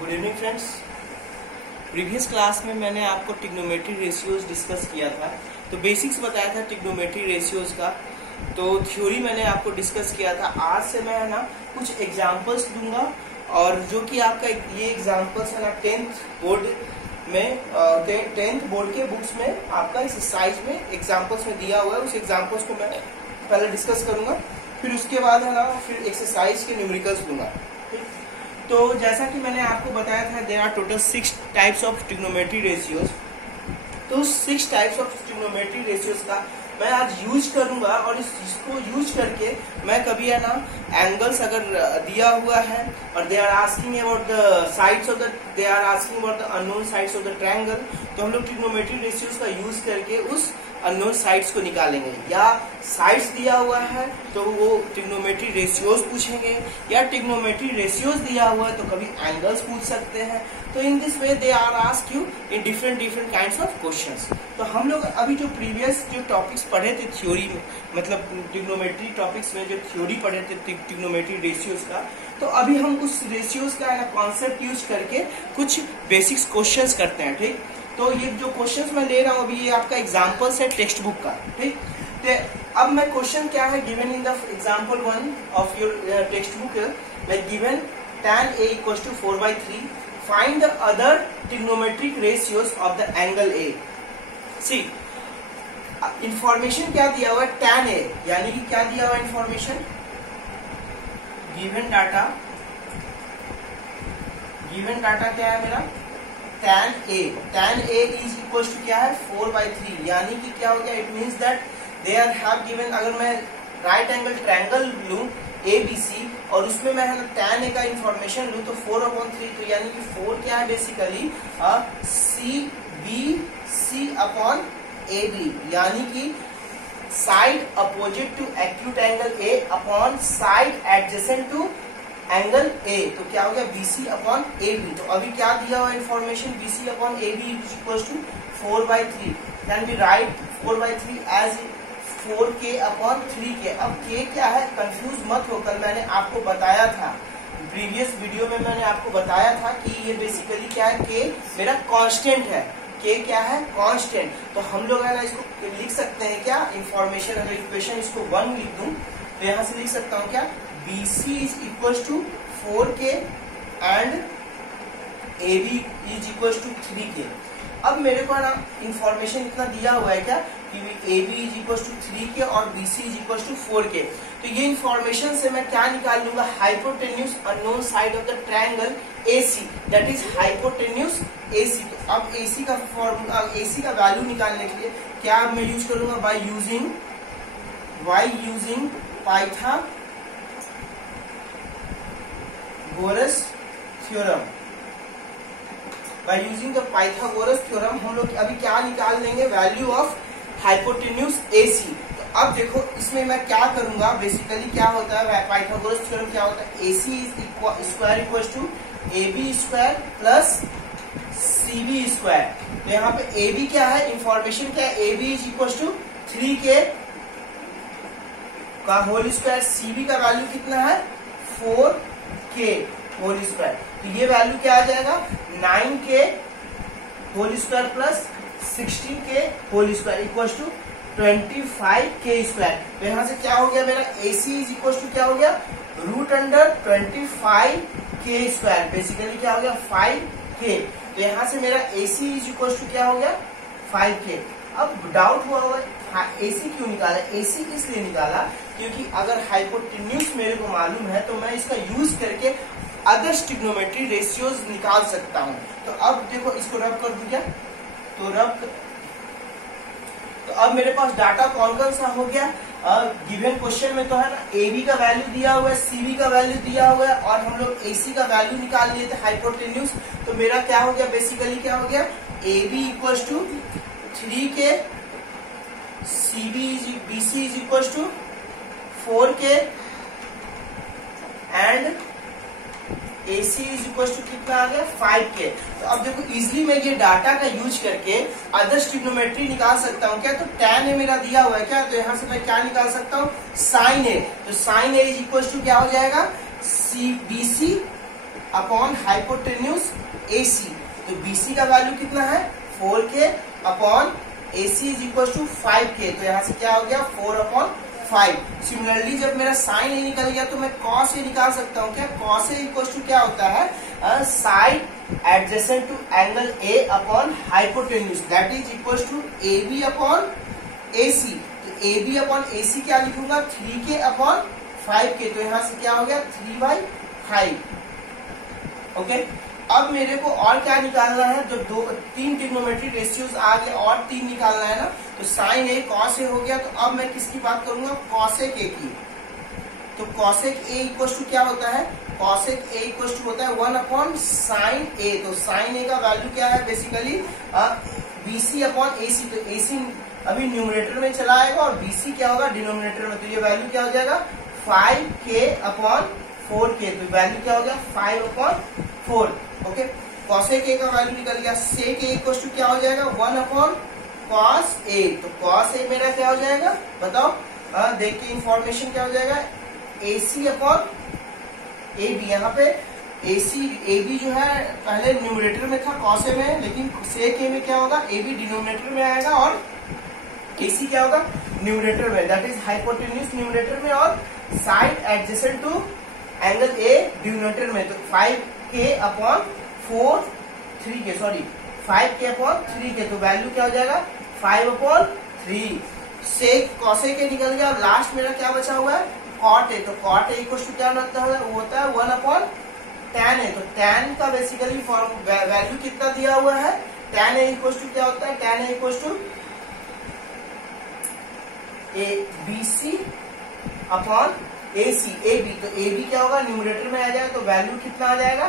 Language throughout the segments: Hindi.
Good evening friends. Previous class में मैंने आपको ट्रिग्नोमेट्री रेशियोज डिस्कस किया था, तो बेसिक्स बताया था ट्रिग्नोमेट्री रेशियोज का। तो थ्योरी मैंने आपको डिस्कस किया था। आज से मैं ना कुछ एग्जांपल्स दूंगा, और जो कि आपका ये एग्जांपल्स है ना 10th बोर्ड में 10th बोर्ड के बुक्स में आपका इस साइज में एग्जांपल्स में दिया हुआ है। उस एग्जांपल्स को मैं पहले डिस्कस करूंगा, फिर उसके बाद है ना फिर एक्सरसाइज के न्यूमेरिकल्स दूंगा। तो जैसा कि मैंने आपको बताया था, there are total 6 types of trigonometry ratios. तो 6 टाइप्स ऑफ ट्रिग्नोमेट्री रेशियोज का मैं आज यूज करूंगा, और इसको यूज करके मैं कभी है ना एंगल्स अगर दिया हुआ है और they are asking about the sides of the they are asking about the unknown sides of the triangle, तो हम लोग ट्रिग्नोमेट्री रेशियोज का यूज करके उस अननोन साइड्स को निकालेंगे। या साइड्स दिया हुआ है तो वो ट्रिग्नोमेट्री रेशियोज पूछेंगे, या ट्रिग्नोमेट्री रेशियोज दिया हुआ है तो कभी एंगल्स पूछ सकते हैं। तो in this way they are ask you in different kinds of questions. तो हम लोग अभी जो प्रीवियस जो टॉपिक्स पढ़े थे थ्योरी में, मतलब ट्रिग्नोमेट्री टॉपिक्स में जो थ्योरी पढ़े थे ट्रिग्नोमेट्री रेशियोज का, तो अभी हम उस रेशियोज का कॉन्सेप्ट यूज करके कुछ बेसिक्स क्वेश्चंस करते हैं। ठीक, तो ये जो क्वेश्चंस मैं ले रहा हूँ अभी, ये आपका एग्जांपल्स है टेक्स्ट बुक का। ठीक, तो अब मैं क्वेश्चन क्या है given in the example 1 of your text book, like given tan A equals to 4/3, find the other trigonometric ratios of the angle A. See, information क्या दिया हुआ है tan A, यानी कि क्या दिया हुआ है इंफॉर्मेशन, गिवन डाटा क्या है मेरा, tan A is equals to क्या है 4/3, यानी कि क्या हो गया, it means that they are have given, अगर मैं राइट एंगल ट्रायंगल लूं ABC और उसमें मैं tan A का इंफॉर्मेशन लूं तो 4/3, तो यानी कि 4 क्या है बेसिकली CBC अपॉन AB, यानी कि side opposite to acute angle A upon side adjacent to angle A, तो क्या हो गया BC अपॉन AB। तो अभी क्या दिया हुआ information, BC upon AB is equal to 4/3, can be write 4/3 as 4K upon 3K। अब K क्या है, कंफ्यूज मत हो, कल मैंने आपको बताया था प्रीवियस वीडियो में, मैंने आपको बताया था कि ये बेसिकली क्या है, K मेरा कांस्टेंट है। K क्या है, कांस्टेंट। तो हम लोग है ना इसको लिख सकते हैं क्या, इंफॉर्मेशन अगर इक्वेशन इसको 1 लिख दूं तो यहाँ से लिख सकता हूँ क्या, BC is equal to 4K and AB is equal to 3K। अब मेरे को ना इंफॉर्मेशन इतना दिया हुआ है क्या कि AB is equal to 3K और BC is equal to 4K। तो ये इंफॉर्मेशन से मैं क्या निकाल लूंगा, hypotenuse unknown side of the triangle AC, that is hypotenuse AC। तो अब AC का फॉर्मूला, AC का वैल्यू निकालने के लिए क्या मैं यूज करूंगा, by using Pythagoras theorem. By using the Pythagoras theorem हम लोग अभी क्या निकाल देंगे, वैल्यू ऑफ हाइपोटेन्यूज AC। तो अब देखो इसमें मैं क्या करूंगा, बेसिकली क्या होता है पाइथागोरस थ्योरम, क्या होता है, AC square equal to AB square plus CB square. तो यहाँ पे AB क्या है, इंफॉर्मेशन क्या है, AB is equal to 3K का होल स्क्वायर, CB का वैल्यू कितना है 4K होल स्क्वायर। तो ये वैल्यू क्या आ जाएगा, 9K whole square plus 16K whole square equal to 25K square. तो यहाँ से क्या हो गया मेरा, AC इज इक्वल टू क्या हो गया, root under 25K square, basically क्या हो गया 5K। तो यहाँ से मेरा AC इज इक्वल टू क्या हो गया 5K। अब डाउट हुआ AC क्यों निकाला, AC इसलिए निकाला क्योंकि अगर हाइपोटेन्यूज मेरे को मालूम है तो मैं इसका यूज करके अदर ट्रिग्नोमेट्री रेशियोज निकाल सकता हूं। तो अब देखो इसको रब कर दूं क्या, तो अब मेरे पास डाटा कौन कौन सा हो गया, गिवन क्वेश्चन में तो है ना AB का वैल्यू दिया हुआ है, CB का वैल्यू दिया हुआ है, और हम लोग AC का वैल्यू निकाल लिए थे हाइपोटेन्यूज। तो मेरा क्या हो गया, बेसिकली क्या हो गया, AB equal to 3K, BC is equal to 4K and AC is equal to कितना आ गया 5K। तो अब देखो इजिली मैं ये डाटा का यूज करके अदर ट्रिग्नोमेट्री निकाल सकता हूँ क्या, तो tan A मेरा दिया हुआ है क्या, तो यहाँ से मैं क्या निकाल सकता हूँ sin A। तो sin A is equal to क्या हो जाएगा, BC अपॉन हाइपोटेन्यूज AC। तो BC का वैल्यू कितना है 4K upon AC is equal to 5K। तो यहाँ से क्या हो गया 4/5। सिमिलरली जब मेरा साइन A निकल गया तो मैं cos A निकाल सकता हूँ क्या। cos A इक्वल टू क्या होता है side adjacent to angle A upon hypotenuse that is equal to AB upon AC। तो AB अपॉन AC क्या लिखूंगा 3K अपॉन 5K। तो यहाँ से क्या हो गया 3/5। ओके अब मेरे को और क्या निकालना है, जब 3 ट्रिग्नोमेट्री रेशियोज आ गए और 3 निकालना है ना, तो साइन A कॉस A हो गया। तो अब मैं किसकी बात करूंगा कॉसेक A की। तो कॉसेक A इक्वल टू क्या होता है, कॉसेक A इक्वल टू होता है 1/sin A। तो साइन A का वैल्यू क्या है बेसिकली BC अपॉन AC। तो AC अभी न्यूमरेटर में चला आएगा और BC क्या होगा डिनोमिनेटर में। तो ये वैल्यू क्या हो जाएगा 5K अपॉन 4K। तो वैल्यू क्या हो गया 5/4। ओके कॉसेक A का वैल्यू निकल गया। सेक A इक्वल टू क्या हो जाएगा 1/cos A। तो cos A मेरा क्या हो जाएगा बताओ, देख के इंफॉर्मेशन क्या हो जाएगा AC अपॉन AB। यहाँ पे AB जो है पहले न्यूमरेटर में था cos A में, लेकिन सेक A में क्या होगा AB डिनोमिनेटर में आएगा और AC क्या होगा न्यूमरेटर में, दैट इज हाइपोटेन्यूज न्यूमरेटर में और side adjacent to angle A denominator में। तो 5K upon 3K sorry 5K upon 3K। तो वैल्यू क्या हो जाएगा 5/3। सेक कॉसेक A निकल गया और लास्ट मेरा क्या बचा हुआ है कॉट A। तो कॉट A इक्वल टू क्या होता है वो होता है 1/tan A। तो tan का बेसिकली वैल्यू कितना दिया हुआ है, tan A इक्वल टू क्या होता है, tan A equal to BC upon AC AB। तो AB क्या होगा न्यूमरेटर में आ जाएगा। तो वैल्यू कितना आ जाएगा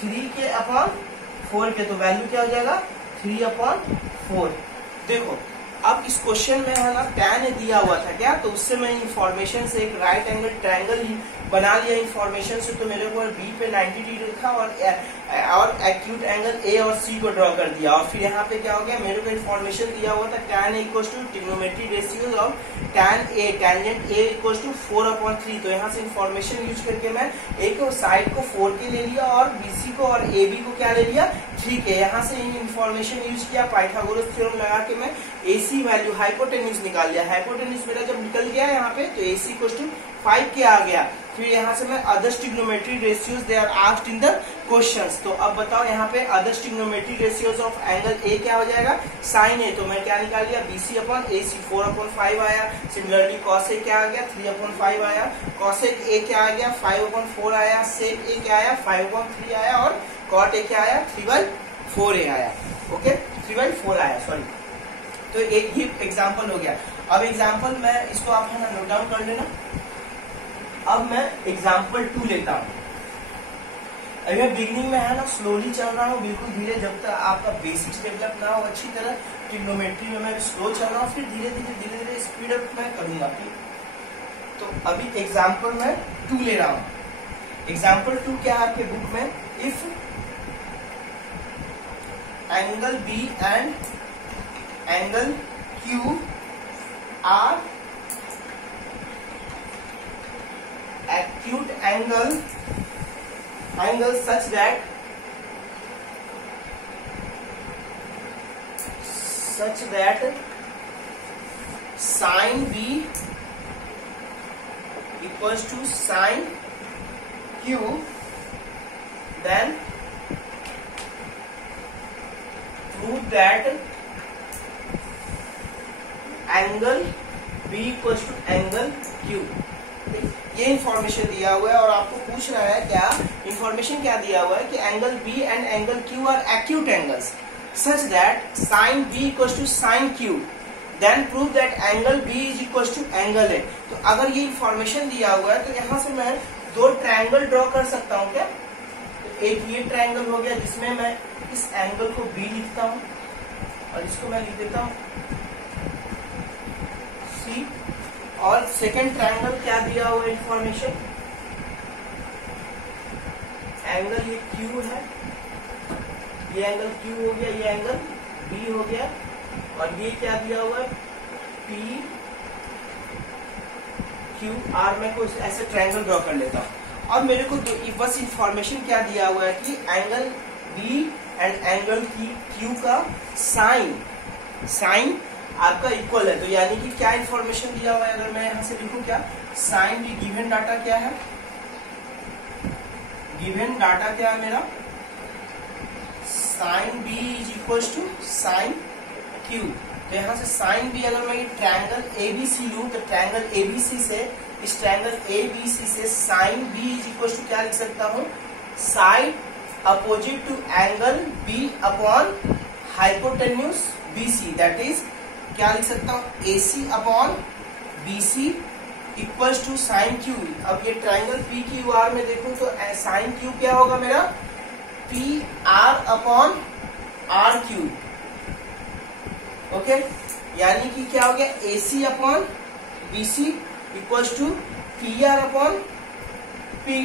3K अपॉन 4K। तो वैल्यू क्या हो जाएगा 3/4। देखो अब इस क्वेश्चन में है ना tan A दिया हुआ था क्या, तो उससे मैं इंफॉर्मेशन से एक राइट एंगल ट्रायंगल बना लिया इंफॉर्मेशन से। तो मेरे को B पे 90 डिग्री लिखा और एक्यूट एंगल A और C को ड्रॉ कर दिया। और फिर यहाँ पे क्या हो गया मेरे को इंफॉर्मेशन दिया हुआ था tan A equal to trigonometry ratios of tan A tangent A equal to 4/3। तो यहाँ से इंफॉर्मेशन यूज करके मैं एक साइड को 4K ले लिया और BC को और AB को क्या ले लिया 3K। यहाँ से इंफॉर्मेशन यूज किया पाइथागोरस थ्योरम लगा के मैं AC वैल्यू हाइपोटेन्यूज निकाल लिया। हाइपोटेन्यूज मेरा जब निकल गया यहाँ पे तो AC इक्वल टू 5K आ गया। फिर यहाँ से मैं other trigonometry ratios they are asked in the questions. तो अब बताओ यहाँ पे other trigonometry ratios of angle A क्या हो जाएगा साइन A। तो मैं क्या निकाल लिया BC अपॉन AC 4/5 आया। सिमिलरली cos A क्या आ गया 3/5 आया। cosec A क्या आ गया 5/4 आया। sec A क्या आया 5/3 आया और cot A क्या आया 3/4 आया। ओके 3/4 आया सॉरी। तो एक ये एग्जाम्पल हो गया। अब एग्जाम्पल मैं इसको आप है ना नोट डाउन कर लेना। अब मैं एग्जाम्पल 2 लेता हूँ। अभी मैं बिगनिंग में है ना स्लोली चल रहा हूँ बिल्कुल धीरे, जब तक आपका बेसिक्स डेवलप ना हो अच्छी तरह। ट्रिग्नोमेट्री में मैं स्लो चल रहा हूँ, फिर धीरे धीरे स्पीड अप मैं करूंगा। तो अभी एग्जाम्पल मैं 2 ले रहा हूँ। एग्जाम्पल 2 क्या है आपके बुक में, if angle B and angle Q are acute angle such that sin B equals to sin Q, then prove that angle B equals to angle Q। ये इंफॉर्मेशन दिया हुआ है और आपको पूछ रहा है क्या इंफॉर्मेशन क्या दिया हुआ है कि angle B and angle Q are acute angles such that sine B equals to sine Q, then prove that angle B is equals to angle A। तो अगर ये इंफॉर्मेशन दिया हुआ है तो यहाँ से मैं 2 ट्रायंगल ड्रॉ कर सकता हूँ क्या। तो एक ये ट्रायंगल हो गया जिसमें मैं इस एंगल को B लिखता हूँ और इसको मैं लिख देता हूँ C। और सेकेंड ट्रायंगल क्या दिया हुआ इंफॉर्मेशन, एंगल ये Q है, ये एंगल Q हो गया, ये एंगल B हो गया और ये क्या दिया हुआ है P Q R। मैं को ऐसे ट्रायंगल ड्रॉ कर लेता हूँ। अब मेरे को बस इंफॉर्मेशन क्या दिया हुआ है कि angle B and angle Q का साइन आपका इक्वल है। तो यानी कि क्या इंफॉर्मेशन दिया हुआ है, अगर मैं यहां से लिखूं क्या, साइन बी गिवन डाटा क्या है, गिवन डाटा क्या है मेरा, sine B is equal to sine Q. तो यहां से साइन बी, अगर मैं ये ट्रायंगल एबीसी लूं तो ट्रायंगल एबीसी से, इस ट्रायंगल एबीसी से sine B is equal to क्या लिख सकता हूं, side opposite to angle B upon hypotenuse BC, that is क्या लिख सकता हूं, AC upon BC equals to sine Q. अब ये ट्रायंगल पी क्यू आर में देखूं तो साइन क्यू क्या होगा मेरा, P R upon R Q. Okay, यानी कि क्या हो गया, AC upon BC equals to P R upon P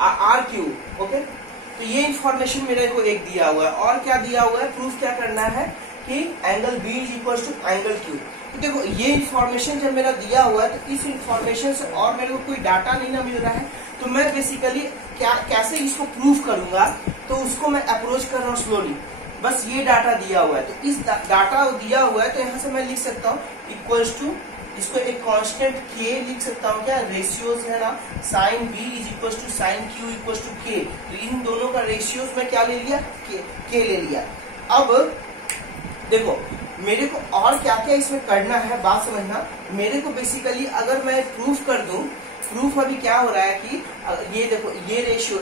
R Q. Okay, तो ये इंफॉर्मेशन मेरे को एक दिया हुआ है। और क्या दिया हुआ है, प्रूफ क्या करना है कि angle B is equal to angle Q. तो देखो ये इंफॉर्मेशन जब मेरा दिया हुआ है तो इस इंफॉर्मेशन से और मेरे को कोई डाटा नहीं ना मिल रहा है, तो मैं बेसिकली कैसे इसको प्रूफ करूंगा, तो उसको मैं अप्रोच कर रहा हूँ स्लोली। बस ये डाटा दिया हुआ है, तो इस डाटा दिया हुआ है तो यहाँ से मैं लिख सकता हूँ इक्वल्स टू, इसको एक कांस्टेंट के लिख सकता हूँ, क्या रेशियोज है ना, sine B is equal to sine Q equal to के। तो इन दोनों का रेशियोज में क्या ले लिया, के ले लिया। अब देखो मेरे को और क्या क्या इसमें करना है, बात समझना। मेरे को बेसिकली अगर मैं प्रूफ कर दूं, प्रूफ अभी क्या हो रहा है कि ये देखो ये रेशियो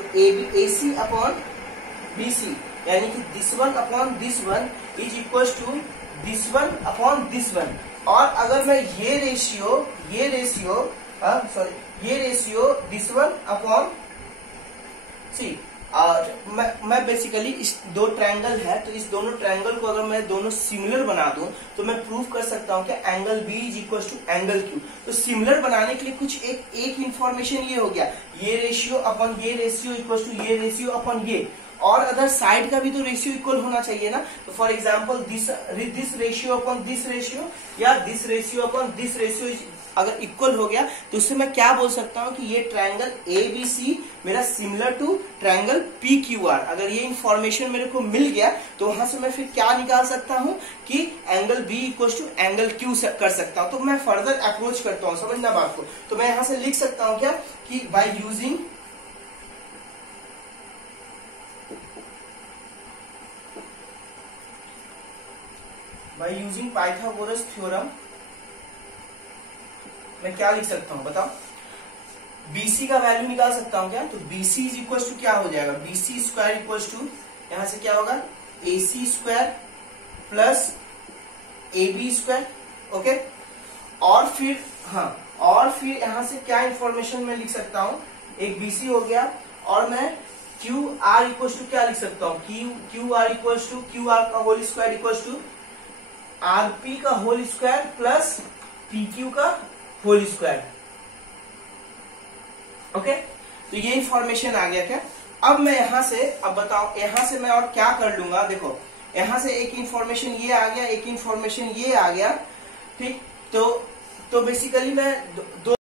एसी अपॉन बीसी, यानी कि this one upon this one is equal to this one upon this one. और अगर मैं ये ratio this one upon C, मैं बेसिकली इस दो ट्रायंगल है, तो इस दोनों ट्रायंगल को अगर मैं दोनों सिमिलर बना दूं तो मैं प्रूफ कर सकता हूं कि angle B is equal to angle Q. तो सिमिलर बनाने के लिए कुछ एक इंफॉर्मेशन ये हो गया, ये रेशियो अपॉन ये रेशियो इक्वल टू ये रेशियो अपॉन ये, और अदर साइड का भी तो रेशियो इक्वल होना चाहिए ना। तो for example this ratio upon this ratio या this ratio upon this ratio अगर इक्वल हो गया तो उससे मैं क्या बोल सकता हूं कि ये ट्रायंगल एबीसी मेरा similar to triangle P Q R. अगर ये इंफॉर्मेशन मेरे को मिल गया तो वहां से मैं फिर क्या निकाल सकता हूं कि angle B equal to angle Q कर सकता हूं। तो मैं फर्दर अप्रोच करता हूं, समझना बात को। तो मैं यहां से लिख सकता हूं क्या कि बाय यूजिंग पाइथागोरस थ्योरम मैं क्या लिख सकता हूं बताओ, बीसी का वैल्यू निकाल सकता हूं क्या। तो बीसी इज इक्वल टू क्या हो जाएगा, बीसी स्क्वायर इक्वल टू यहां से क्या होगा, AC square plus AB square. Okay, और फिर यहां से क्या इंफॉर्मेशन मैं लिख सकता हूं, एक बीसी हो गया, और मैं क्यू आर इक्वल टू क्या लिख सकता हूं, Q R equal to Q R का whole square equal to R P का whole square plus P Q का होल स्क्वायर। ओके, तो ये इंफॉर्मेशन आ गया क्या। अब मैं यहां से, अब बताओ यहां से मैं और क्या कर लूंगा। देखो यहां से एक इंफॉर्मेशन ये आ गया, एक इंफॉर्मेशन ये आ गया, ठीक। तो बेसिकली मैं दो